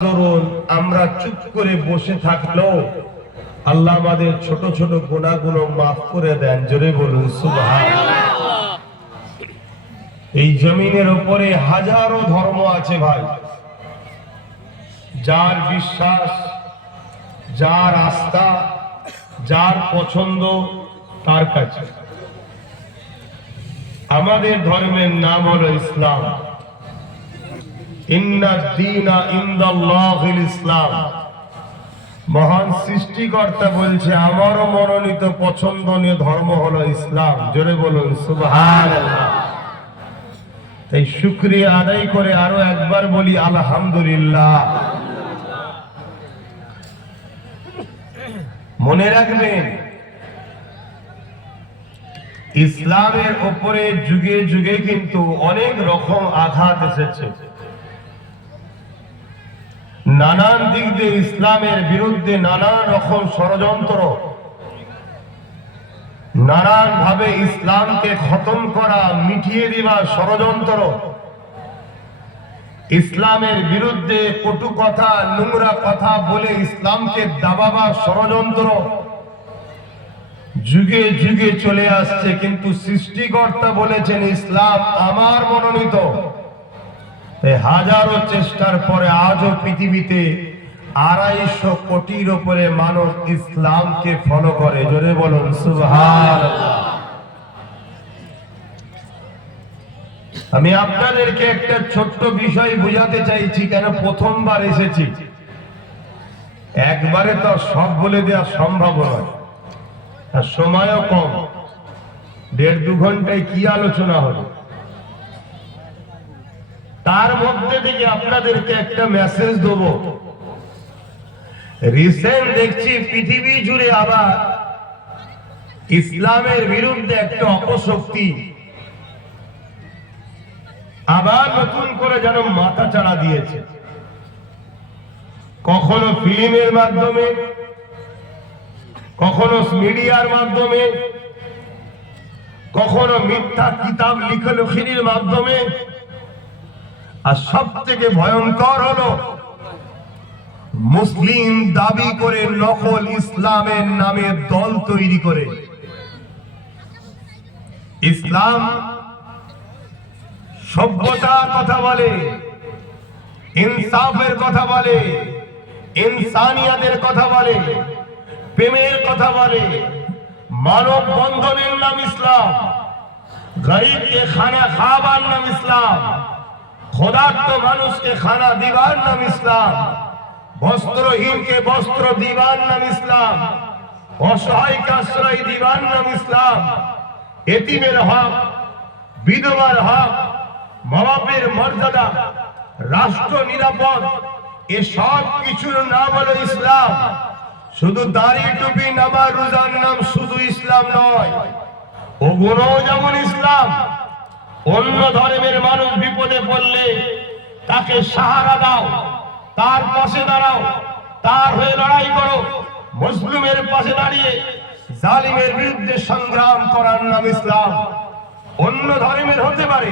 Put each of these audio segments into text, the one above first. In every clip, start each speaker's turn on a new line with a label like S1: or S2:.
S1: ধরুন আমরা চুপ করে বসে থাকলেও আল্লাহ আমাদের ছোট ছোট গুণাগুলো মাফ করে দেন, জোরে বলুন এই জমিনের উপরে হাজারো ধর্ম আছে ভাই। যার বিশ্বাস, যার আস্থা, যার পছন্দ, তার কাছে। আমাদের ধর্মের নাম হলো ইসলাম। ইসলাম। মহান সৃষ্টিকর্তা বলছে, আমারও মনোনীত পছন্দনীয় ধর্ম হলো ইসলাম। জোরে বলুন, সুবহানাল্লাহ। তাই শুক্রিয়া আদায় করে আরও একবার বলি, আলহামদুলিল্লাহ। মনে রাখবেন, ইসলামের উপরে যুগে যুগে কিন্তু অনেক রকম আঘাত এসেছে। নানান দিক দিয়ে ইসলামের বিরুদ্ধে নানান রকম ষড়যন্ত্র। নানান ভাবে ইসলামকে খতম করা, মিটিয়ে দেওয়া ষড়যন্ত্র। ইসলামের বিরুদ্ধে কটু কথা, নোংরা কথা বলে ইসলামকে দাবাবা ষড়যন্ত্র। যুগে যুগে চলে আসছে, কিন্তু সৃষ্টিকর্তা বলেছেন, ইসলাম আমার মনোনীত। হাজারো চেষ্টার পরে আজও পৃথিবীতে আড়াইশো কোটির উপরে মানুষ ইসলামকে ফলো করে। জোরে বলুন সুবহান আমি আপনাদেরকে একটা ছোট্ট বিষয় বুঝাতে চাইছি, কেন প্রথমবার এসেছি? একবারে তো সব বলে দেওয়া সম্ভব নয়, আর সময়ও কম। দেড় দু ঘন্টায় কি আলোচনা হলো? তার মধ্যে থেকে আপনাদেরকে একটা মেসেজ দেব। রিসেন্ট দেখছি পৃথিবী জুড়ে আবার ইসলামের বিরুদ্ধে একটা অপশক্তি। আবার নতুন করে যেন মাথা চাড়া দিয়েছে। কখনো ফিল্মের মাধ্যমে, কখনো মিডিয়ার মাধ্যমে, কখনো মিথ্যা কিতাব লিখলখিনীর মাধ্যমে আর সব থেকে ভয়ঙ্কর হলো মুসলিম দাবি করে নকল ইসলামের নামে দল তৈরি করে। ইসলাম সভ্যতার কথা বলে, ইনসাফের কথা বলে, ইনসানিয়াতের কথা বলে, প্রেমের কথা বলে, মানব বন্ধনের নাম ইসলাম গরিবকে খানা খাবার নাম ইসলাম ক্ষুধার্ত মানুষকে খানা দিবার নাম ইসলাম। বস্ত্রহীনকে বস্ত্র দিবার নাম ইসলাম। অসহায়কে আশ্রয় দিবার নাম ইসলাম। এতিমের হক, বিধবার হক মবাবের মর্যাদা, রাষ্ট্র নিরাপদ এসব কিছুর নাম হলো ইসলাম। শুধু দাড়ি টুপি নামা রোজার নাম শুধু ইসলাম নয়, ওগুলোও যেমন ইসলাম অন্য ধর্মের মানুষ বিপদে পড়লে তাকে সাহারা দাও, তার পাশে দাঁড়াও, তার হয়ে লড়াই করো। মুসলিমের পাশে দাঁড়িয়ে জালিমের বিরুদ্ধে সংগ্রাম করার নাম ইসলাম। অন্য ধর্মের হতে পারে,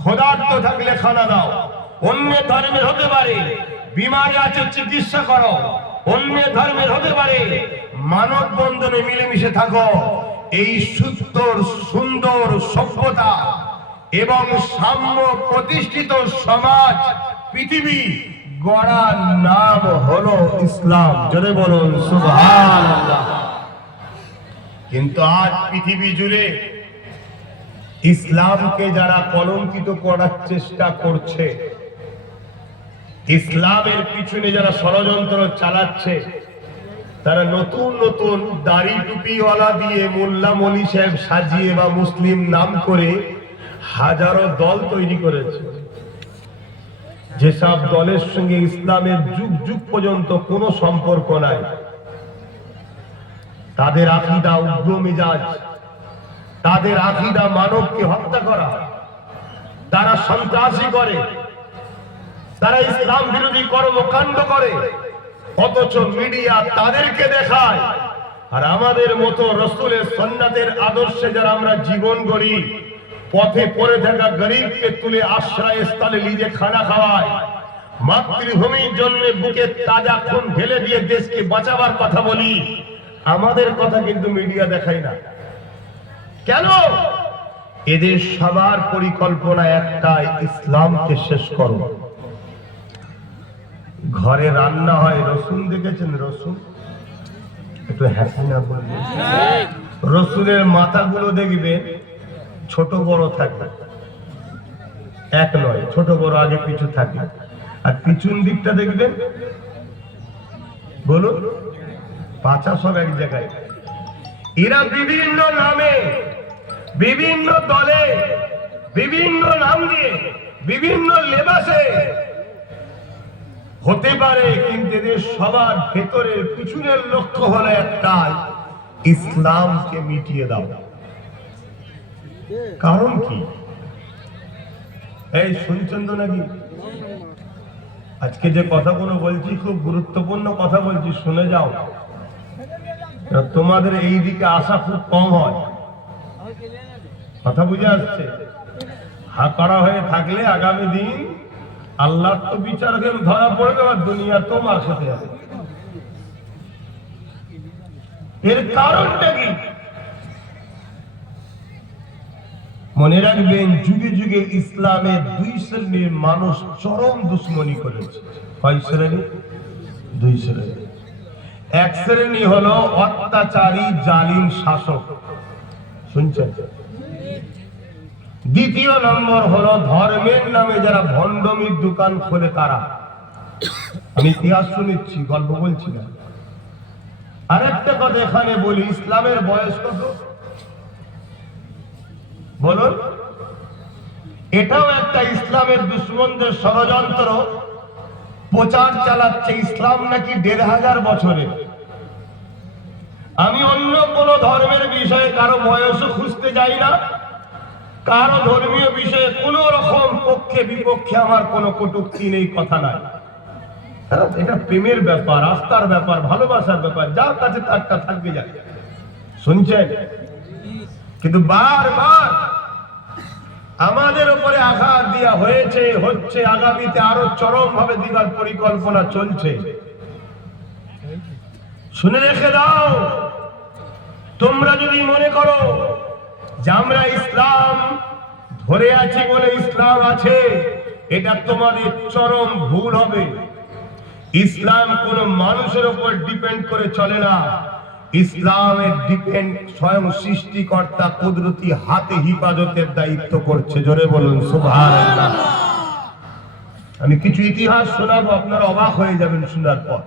S1: ক্ষুধার্ত থাকলে খানা দাও। অন্য ধর্মের হতে পারে বিমারে আছে চিকিৎসা করো। অন্য ধর্মের হতে পারে, মানব বন্ধনে মিলেমিশে থাকো। এই সুন্দর সুন্দর সভ্যতা এবং সাম্য প্রতিষ্ঠিত সমাজ, পৃথিবী গড়ার নাম হলো ইসলাম। যদি বলুন, সুবহানাল্লাহ। কিন্তু আজ পৃথিবী জুড়ে ইসলামকে যারা কলঙ্কিত করার চেষ্টা করছে, ইসলামের পিছনে যারা ষড়যন্ত্র চালাচ্ছে, তারা নতুন নতুন দাড়ি টুপিওয়ালা দিয়ে মোল্লা মলি সাহেব সাজিয়ে বা মুসলিম নাম করে হাজারো দল তৈরি করেছে। যেসব দলের সঙ্গে ইসলামের যুগ যুগ পর্যন্ত কোনো সম্পর্ক নাই, তাদের আকিদা উগ্র মেজাজ, তাদের আকিদা মানবকে হত্যা করা, তারা সন্ত্রাসী করে, তারা ইসলাম বিরোধী কর্মকাণ্ড করে, অথচ মিডিয়া তাদেরকে দেখায়। আর আমাদের মতো রসুলের সন্ন্যাতের আদর্শে যারা আমরা জীবন গড়ি পথে পড়ে থাকা গরিবকে তুলে আশ্রয় স্থলে নিজে খানা খাওয়ায়। মাতৃভূমির জন্য বুকে তাজা খুন ঢেলে দিয়ে দেশকে বাঁচাবার কথা বলি। আমাদের কথা কিন্তু মিডিয়া দেখায় না। কেন? এদের সবার পরিকল্পনা একটাই ইসলামকে শেষ করো। ঘরে রান্না হয় রসুন দেখেছেন? রসুন? একটু হ্যাপি না বলবেন রসুনের মাথাগুলো দেখবেন। ছোট বড় থাকে এক নয়, ছোট বড় আগে পিছু থাকে আর পিছন দিকটা দেখবেন, বলুন পাঁচা সব এক জায়গায়। এরা বিভিন্ন নামে, বিভিন্ন দলে, বিভিন্ন নাম দিয়ে, বিভিন্ন লেবাসে হতে পারে, কিন্তু এদের সবার ভেতরের পিছনের লক্ষ্য হলো একটাই, ইসলামকে মিটিয়ে দাও। কারণ কি? এই শুনছেন তো নাকি? আজকে যে কথাগুলো বলছি, খুব গুরুত্বপূর্ণ কথা বলছি, শুনে যাও। তোমাদের এই দিকে আসা খুব কম হয়। কথা বুঝে আসছে? হাকাড়া হয়ে থাকলে আগামী দিন আল্লাহর তো বিচার ধরা পড়বে আর দুনিয়া তোমার সাথে আছে এর কারণটা কি? মনে রাখবেন, যুগে যুগে ইসলামের দুই শ্রেণির মানুষ চরম দুশ্মনী করেছে। কয় শ্রেণি? দুই শ্রেণি। এক শ্রেণি হলো অত্যাচারী, জালিম শাসক। শুনছেন? দ্বিতীয় নম্বর হলো ধর্মের নামে যারা ভণ্ডমির দোকান খোলে তারা। আমি ইতিহাস শুনেছি, গল্প বলছি না। আরেকটা কথা এখানে বলি, ইসলামের বয়স কত? বলুন, এটাও একটা ইসলামের দুশ্মনদের ষড়যন্ত্র। প্রচার চালাচ্ছে ইসলাম নাকি দেড় হাজার বছরে? আমি অন্য কোন ধর্মের বিষয়ে কারও বয়সও খুঁজতে যাই না। কারও ধর্মীয় বিষয়ে কোন রকম পক্ষে বিপক্ষে আমার কোনো কটুক্তি নেই, কথা নাই। এটা প্রেমের ব্যাপার, আস্থার ব্যাপার, ভালোবাসার ব্যাপার, যার কাছে তারটা থাকবে যায় শুনছেন? কিন্তু বারবার আমাদের উপরে আঘাত দেওয়া হয়েছে, হচ্ছে, আগামীতে আরও চরম ভাবে দিবার পরিকল্পনা চলছে। শুনে রেখে দাও, তোমরা যদি মনে করো যে আমরা ইসলাম ধরে আছি বলে ইসলাম আছে, এটা তোমাদের চরম ভুল হবে। ইসলাম কোন মানুষের উপর ডিপেন্ড করে চলে না। ইসলামের ডিপেন্ড স্বয়ং সৃষ্টিকর্তা কুদরতি হাতে হিফাজতের দায়িত্ব করছে। জোরে বলুন আমি কিছু ইতিহাস শোনাবো, আপনারা অবাক হয়ে যাবেন শোনার পর।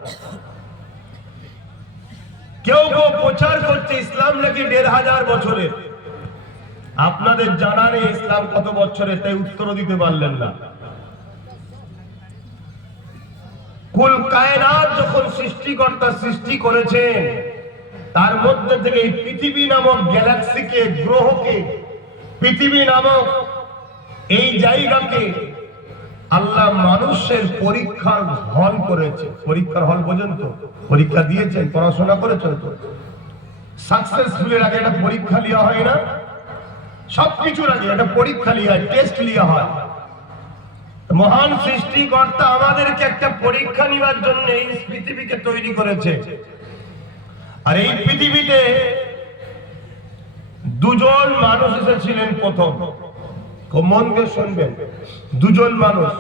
S1: কেউ কেউ প্রচার করছে ইসলাম নাকি দেড় হাজার বছরের। আপনাদের জানা নেই ইসলাম কত বছরে তাই উত্তর দিতে পারলেন না। কুল কায়নাত যখন সৃষ্টিকর্তা সৃষ্টি করেছেন তার মধ্যে থেকে এই পৃথিবী নামক গ্যালাক্সিকে, গ্রহকে, পৃথিবী নামক এই জায়গাকে আল্লাহ মানুষের পরীক্ষার হল করেছে। পরীক্ষার হল পর্যন্ত পরীক্ষা দিয়েছেন, পড়াশোনা করেছেন তো? সাকসেসফুলের আগে একটা পরীক্ষা নেওয়া হয় না? সবকিছুর আগে একটা পরীক্ষা নেওয়া হয় টেস্ট নেওয়া হয়। মহান সৃষ্টিকর্তা আমাদেরকে একটা পরীক্ষা নেওয়ার জন্য এই পৃথিবীকে তৈরি করেছে। আর এই পৃথিবীতে দুজন মানুষ এসেছিলেন প্রথম। মন দিয়ে শুনবেন। দুজন মানুষ।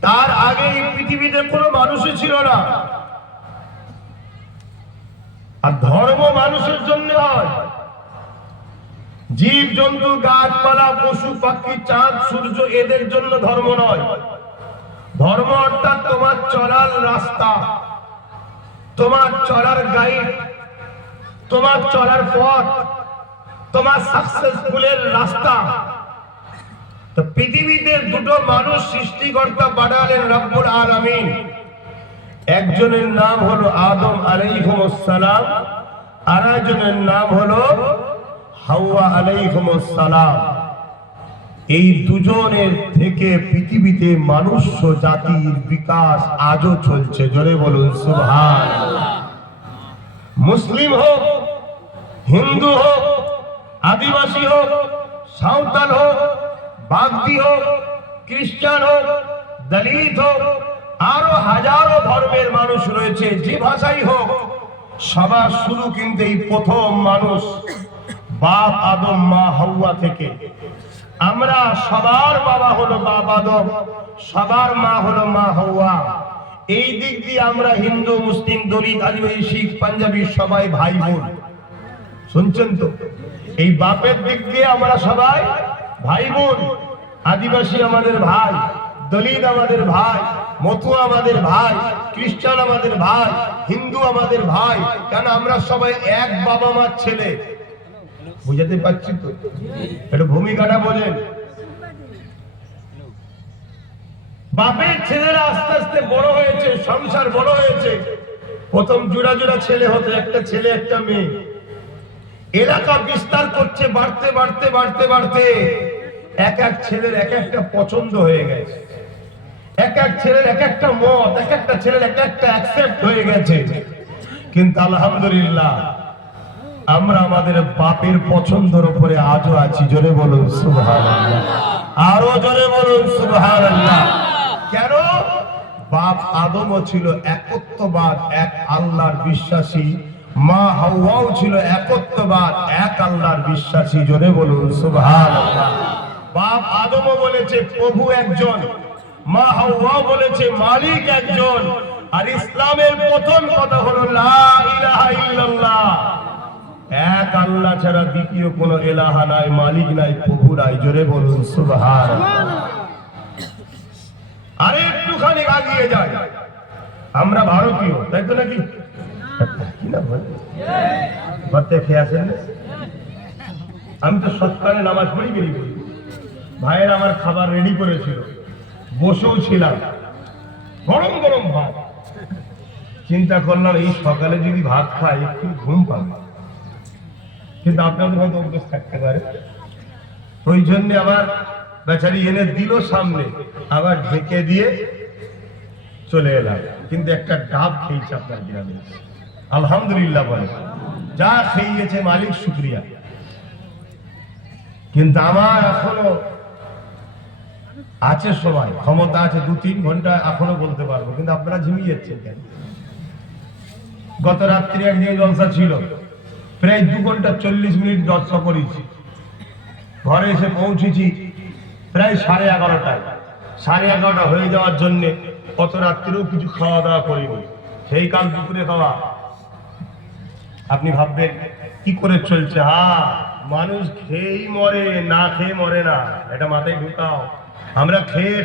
S1: তার আগে এই পৃথিবীতে কোনো মানুষই ছিল না। আর ধর্ম মানুষের জন্য হয়। জীব জন্তু গাছপালা, পশু, পাখি, চাঁদ, সূর্য এদের জন্য ধর্ম নয়। ধর্ম অর্থাৎ তোমার চলার রাস্তা। তোমার চলার গাইড, তোমার চলার পথ, তোমার সাকসেসফুলের রাস্তা। তো পৃথিবীতে দুটো মানুষ সৃষ্টিকর্তা পাঠালেন রব্বুল আলামিন। একজনের নাম হলো আদম সালাম আর একজনের নাম হলো হাওয়া আলাইহিস সালাম এই দুজনের থেকে পৃথিবীতে মানুষ জাতির বিকাশ আজও চলছে। জোরে বলুন সুবহান মুসলিম হোক, হিন্দু হোক, আদিবাসী হোক, সাঁওতাল হোক, বাগদি হোক, খ্রিস্টান হোক, দলিত হোক, আরও হাজারো ধর্মের মানুষ রয়েছে, যে ভাষাই হোক, সবার শুরু কিন্তু এই প্রথম মানুষ বাপ, আদম, মা, হাওয়া থেকে। আমরা সবার বাবা হলো আদম সবার মা হলো মা হওয়া। এই দিক দিয়ে আমরা হিন্দু, মুসলিম, দলিত, আদিবাসী, শিখ, পাঞ্জাবি সবাই ভাই বোন। শুনছেন তো? এই বাপের দিক দিয়ে আমরা সবাই ভাই বোন। আদিবাসী আমাদের ভাই, দলিত আমাদের ভাই, মথুয়া আমাদের ভাই, খ্রিস্টান আমাদের ভাই, হিন্দু আমাদের ভাই। কেন আমরা সবাই এক বাবা মার ছেলে? বুঝাতে পারছি তো? একটু ভূমিকাটা বলেন। বাপের ছেলেরা আস্তে আস্তে বড় হয়েছে, সংসার বড় হয়েছে। প্রথম জোড়া জোড়া ছেলে হতো, একটা ছেলে, একটা মেয়ে। এলাকা বিস্তার করছে, বাড়তে বাড়তে বাড়তে বাড়তে। এক এক ছেলের এক একটা পছন্দ হয়ে গেছে। এক এক ছেলের এক একটা মত, এক একটা ছেলের এক একটা অ্যাকসেপ্ট হয়ে গেছে। কিন্তু আলহামদুলিল্লাহ আমরা আমাদের বাপের পছন্দের উপরে আজও আছি। জোরে বলুন, সুবহানাল্লাহ। আরও জোরে বলুন, সুবহানাল্লাহ। কেন? বাপ আদমও ছিল একত্ববাদ, এক আল্লাহর বিশ্বাসী। মা হাওয়াও ছিল একত্ববাদ, এক আল্লাহর বিশ্বাসী। জোরে বলুন, সুবহানাল্লাহ। বাপ আদমও বলেছে, প্রভু একজন। মা হাওয়াও বলেছে, মালিক একজন। আর ইসলামের প্রথম কথা হলো, লা ইলাহা ইল্লাল্লাহ। এক আল্লাহ ছাড়া দ্বিতীয় কোন এলাহা নাই, মালিক নাই, প্রভু নাই। জোরে বলুন সুবহান আরে একটুখানি আগিয়ে যায় আমরা ভারতীয়, তাই তো নাকি? আমি তো সৎকারে নামাজ পড়ি বেরিয়ে পড়ি ভাইয়ের আমার খাবার রেডি করেছিল। বসেও ছিলাম। গরম গরম ভাত। চিন্তা করলাম, এই সকালে যদি ভাত খাই একটু ঘুম পাবে। কিন্তু আপনাদের হয়তো অভ্যেস থাকতে পারে। ওই জন্য আবার বেচারি এনে দিল সামনে, আবার ঢেকে দিয়ে চলে এলাম। কিন্তু একটা ডাব খেয়েছে আপনার গ্রামে। আলহামদুলিল্লাহ বলে, যা খেয়েছে মালিক শুক্রিয়া। কিন্তু আমার এখনও আছে সময়, ক্ষমতা আছে দু তিন ঘণ্টা এখনও বলতে পারব, কিন্তু আপনারা ঝিমিয়ে যাচ্ছেন কেন? গত রাত্রি একদিন জলসা ছিল। প্রায় দু ঘণ্টা চল্লিশ মিনিট জলসা করেছি। ঘরে এসে পৌঁছেছি প্রায় সাড়ে এগারোটায়। সাড়ে এগারোটা হয়ে যাওয়ার জন্যে কত রাত্রেও কিছু খাওয়া দাওয়া করিনি। সেই কাল দুপুরে খাওয়া। আপনি ভাববেন, কি করে চলছে? হা, মানুষ খেয়েই মরে, না খেয়ে মরে না। এটা মাথায় ঢুকাও। আমরা খেয়ে